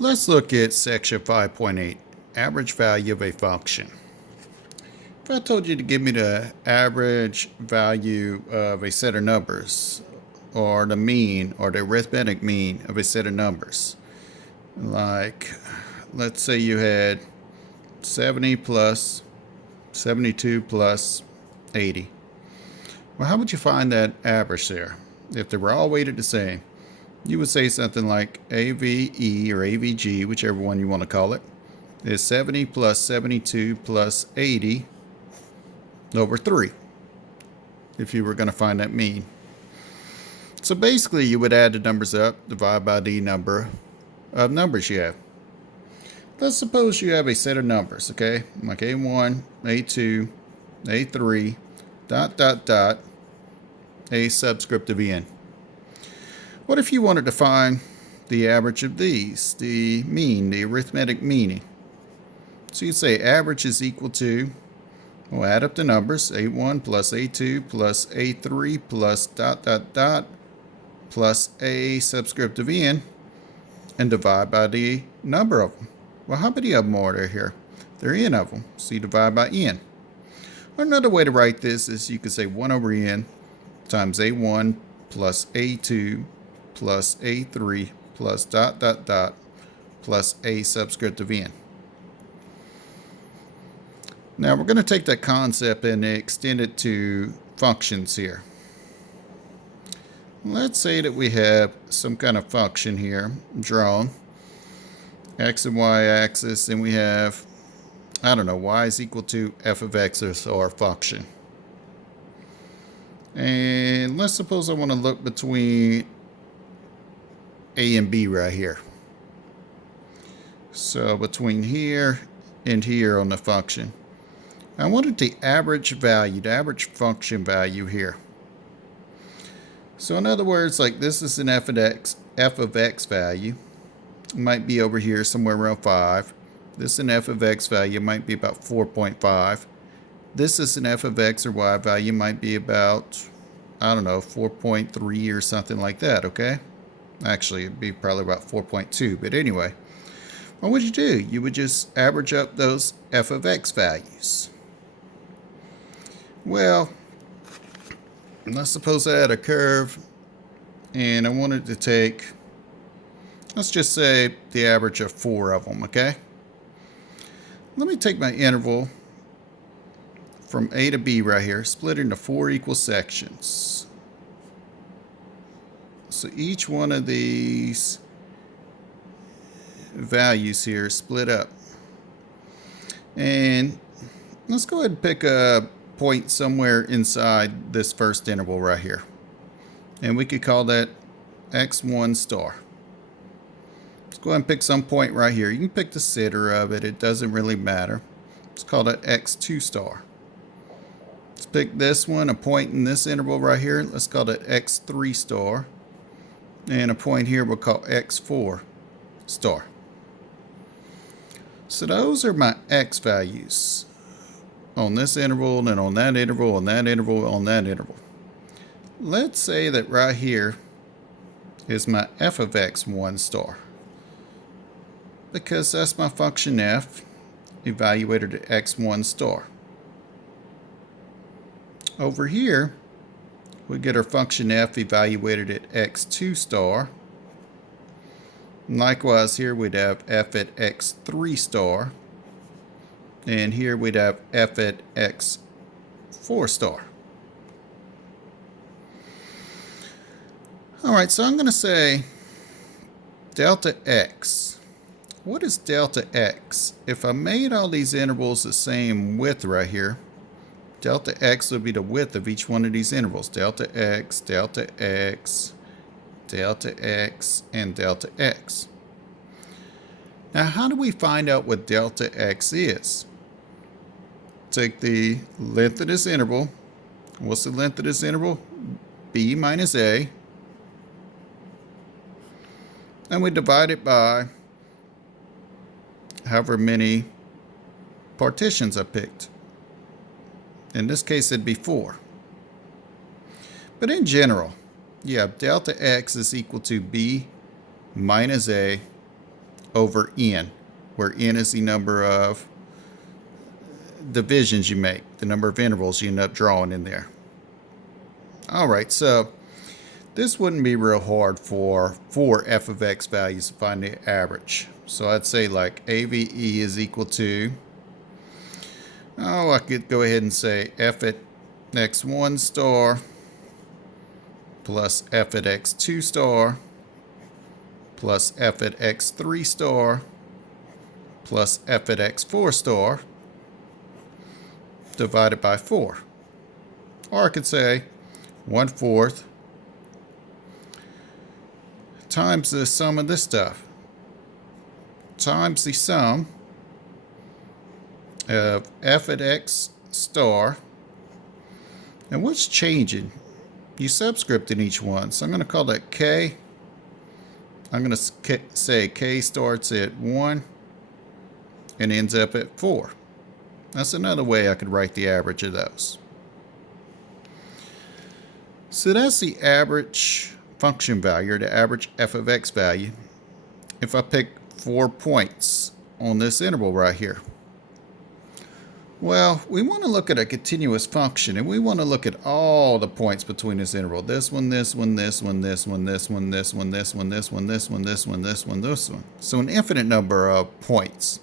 Let's look at section 5.8, average value of a function. If I told you to give me the average value of a set of numbers, or the mean or the arithmetic mean of a set of numbers, like let's say you had 70 plus 72 plus 80. Well, how would you find that average there? If they were all weighted the same, you would say something like AVE or AVG, whichever one you want to call it, is 70 plus 72 plus 80 over 3, if you were going to find that mean. So basically, you would add the numbers up, divide by the number of numbers you have. Let's suppose you have a set of numbers, okay, like A1, A2, A3, dot, a subscript of n. What if you wanted to find the average of these, the mean, the arithmetic meaning? So you'd say average is equal to, we'll add up the numbers, A1 plus A2 plus A3 plus dot plus a subscript of n, and divide by the number of them. Well, how many of them are there here? There are n of them, so you divide by n. Or another way to write this is you could say 1 over n times A1 plus A2 plus A3 plus dot plus a subscript of n. Now we're going to take that concept and extend it to functions here. Let's say that we have some kind of function here drawn, x and y axis, and we have, I don't know, y is equal to f of x or our function. And let's suppose I want to look between a and b right here. So between here and here on the function, I wanted the average value, the average function value here. So in other words, like this is an f of x value. It might be over here somewhere around 5. This is an f of x value, might be about 4.5. This is an f of x or y value, might be about, I don't know, 4.3 or something like that, okay? Actually, it'd be probably about 4.2, but anyway. What would you do? You would just average up those f of x values. Well, let's suppose I had a curve and I wanted to take, let's just say the average of 4 of them, okay? Let me take my interval from A to B right here, split it into 4 equal sections. So each one of these values here is split up. And let's go ahead and pick a point somewhere inside this first interval right here. And we could call that x1 star. Let's go ahead and pick some point right here. You can pick the center of it. It doesn't really matter. Let's call that x2 star. Let's pick this one, a point in this interval right here. Let's call that x3 star. And a point here we'll call x4 star. So those are my x values on this interval and on that interval, on that interval, on that interval. Let's say that right here is my f of x1 star, because that's my function f evaluated at x1 star. Over here, we get our function f evaluated at x2 star. And likewise, here we'd have f at x3 star. And here we'd have f at x4 star. All right, so I'm going to say delta x. What is delta x? If I made all these intervals the same width right here, delta x would be the width of each one of these intervals. Delta x, delta x, delta x, and delta x. Now, how do we find out what delta x is? Take the length of this interval. What's the length of this interval? B minus A. And we divide it by however many partitions I picked. In this case, it'd be 4. But in general, you have delta x is equal to b minus a over n, where n is the number of divisions you make, the number of intervals you end up drawing in there. All right, so this wouldn't be real hard for 4 f of x values to find the average. So I'd say like AVE is equal to, I could go ahead and say f at x1 star plus f at x2 star plus f at x3 star plus f at x4 star divided by 4. Or I could say 1/4 times the sum of this stuff times the sum of f at x star. And what's changing? You subscript in each one. So I'm going to call that k. I'm going to say k starts at 1 and ends up at 4. That's another way I could write the average of those. So that's the average function value, or the average f of x value, if I pick 4 points on this interval right here. Well, we want to look at a continuous function, and we want to look at all the points between this interval. This one, this one, this one, this one, this one, this one, this one, this one, this one, this one, this one, this one. So an infinite number of points.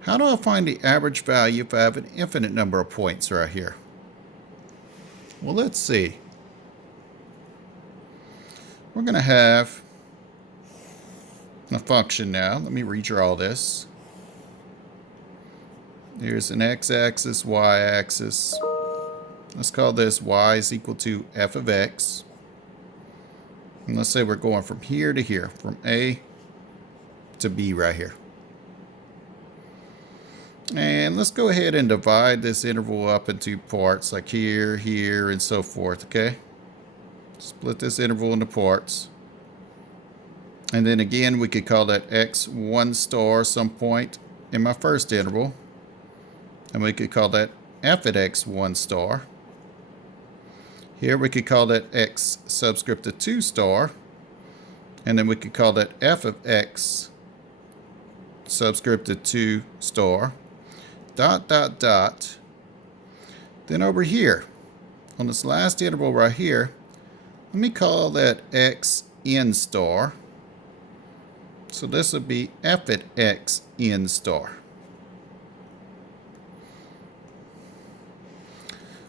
How do I find the average value if I have an infinite number of points right here? Well, let's see. We're going to have a function now. Let me redraw this. Here's an x-axis, y-axis. Let's call this y is equal to f of x. And let's say we're going from here to here, from A to B right here. And let's go ahead and divide this interval up into parts, like here, here, and so forth, okay? Split this interval into parts. And then again, we could call that x1 star some point in my first interval. And we could call that f at x1 star. Here we could call that x subscript of 2 star. And then we could call that f of x subscript of 2 star. Dot, dot, dot. Then over here, on this last interval right here, let me call that x n star. So this would be f at x n star.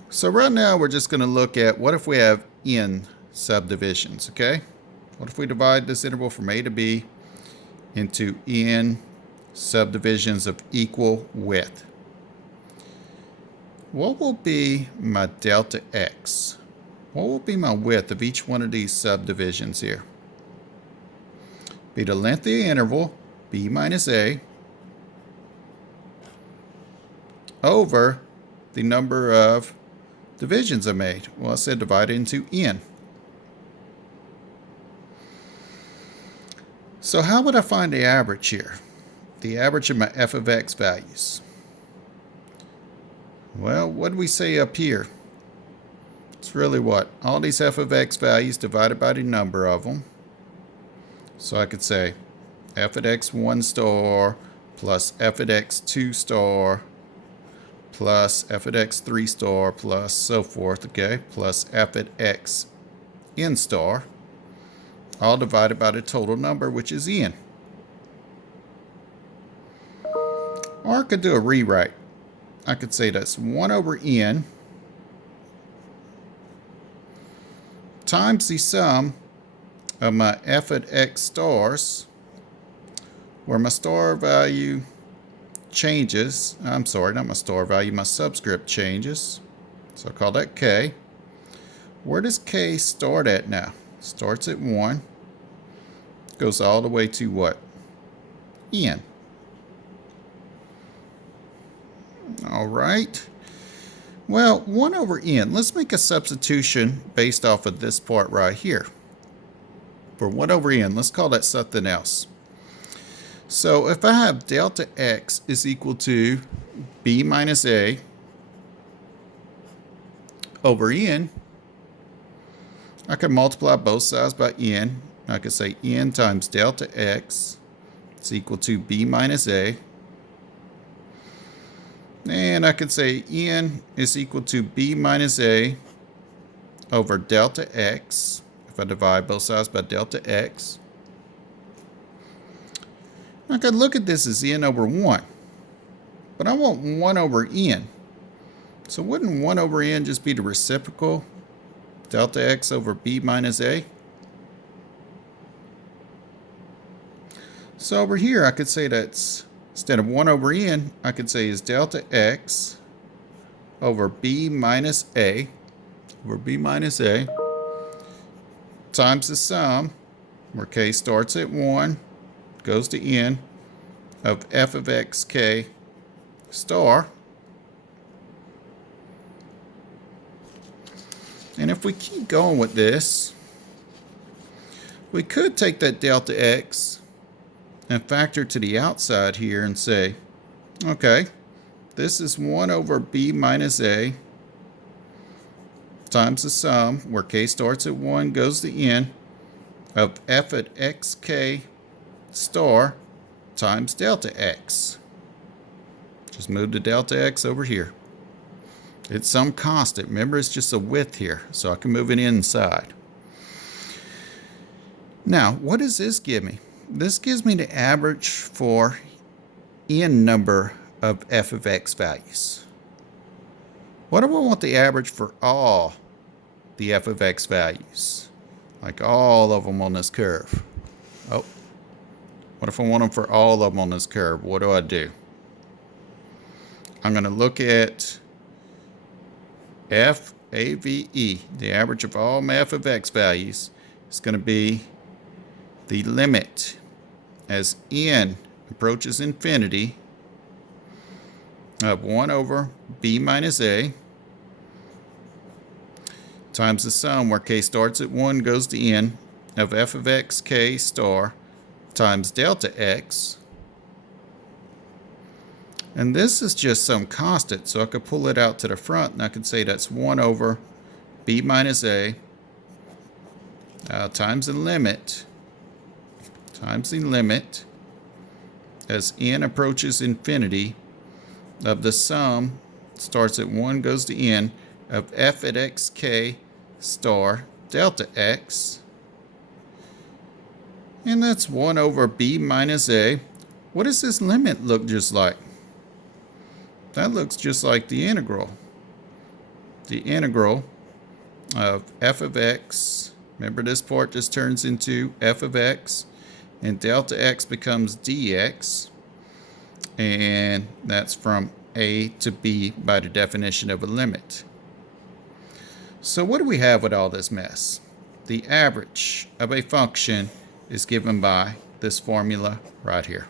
So right now we're just going to look at what if we have n subdivisions, okay? What if we divide this interval from A to B into n subdivisions of equal width? What will be my delta x? What will be my width of each one of these subdivisions here? Be the length of the interval, b minus a, over the number of divisions I made. Well, I said divide into n. So how would I find the average here? The average of my f of x values. Well, what do we say up here? It's really what? All these f of x values divided by the number of them. So I could say f at x1 star plus f at x2 star plus f at x3 star plus so forth, okay? Plus f at x n star, all divided by the total number, which is n. Or I could do a rewrite. I could say that's 1 over n times the sum of my f at x stars, where my star value changes. I'm sorry, not my star value, my subscript changes. So I call that k. Where does k start at now? Starts at 1. Goes all the way to what? N. All right. Well, 1 over n. Let's make a substitution based off of this part right here. For 1 over n, let's call that something else. So if I have delta x is equal to b minus a over n, I can multiply both sides by n. I could say n times delta x is is equal to b minus a. And I could say n is equal to b minus a over delta x, if I divide both sides by delta x. I could look at this as n over 1, but I want 1 over n. So wouldn't 1 over n just be the reciprocal, delta x over b minus a? So over here I could say that's, instead of 1 over n, I could say is delta x over b minus a, times the sum, where k starts at 1, goes to n, of f of x k star. And if we keep going with this, we could take that delta x and factor to the outside here and say, okay, this is 1 over b minus a times the sum, where k starts at 1, goes to n, of f at xk star times delta x. Just move the delta x over here. It's some constant. Remember, it's just a width here, so I can move it inside. Now, what does this give me? This gives me the average for n number of f of x values. What do I want the average for all the f of x values? Like all of them on this curve. Oh, what if I want them for all of them on this curve? What do? I'm going to look at FAVE, the average of all my f of x values. It's going to be the limit as n approaches infinity of 1 over b minus a times the sum, where k starts at 1, goes to n, of f of x k star times delta x. And this is just some constant, so I could pull it out to the front, and I could say that's 1 over b minus a times the limit as n approaches infinity of the sum, starts at 1, goes to n, of f at xk star delta x. And that's 1 over b minus a. What does this limit look just like? That looks just like the integral. The integral of f of x. Remember, this part just turns into f of x, and delta x becomes dx. And that's from a to b by the definition of a limit. So what do we have with all this mess? The average of a function is given by this formula right here.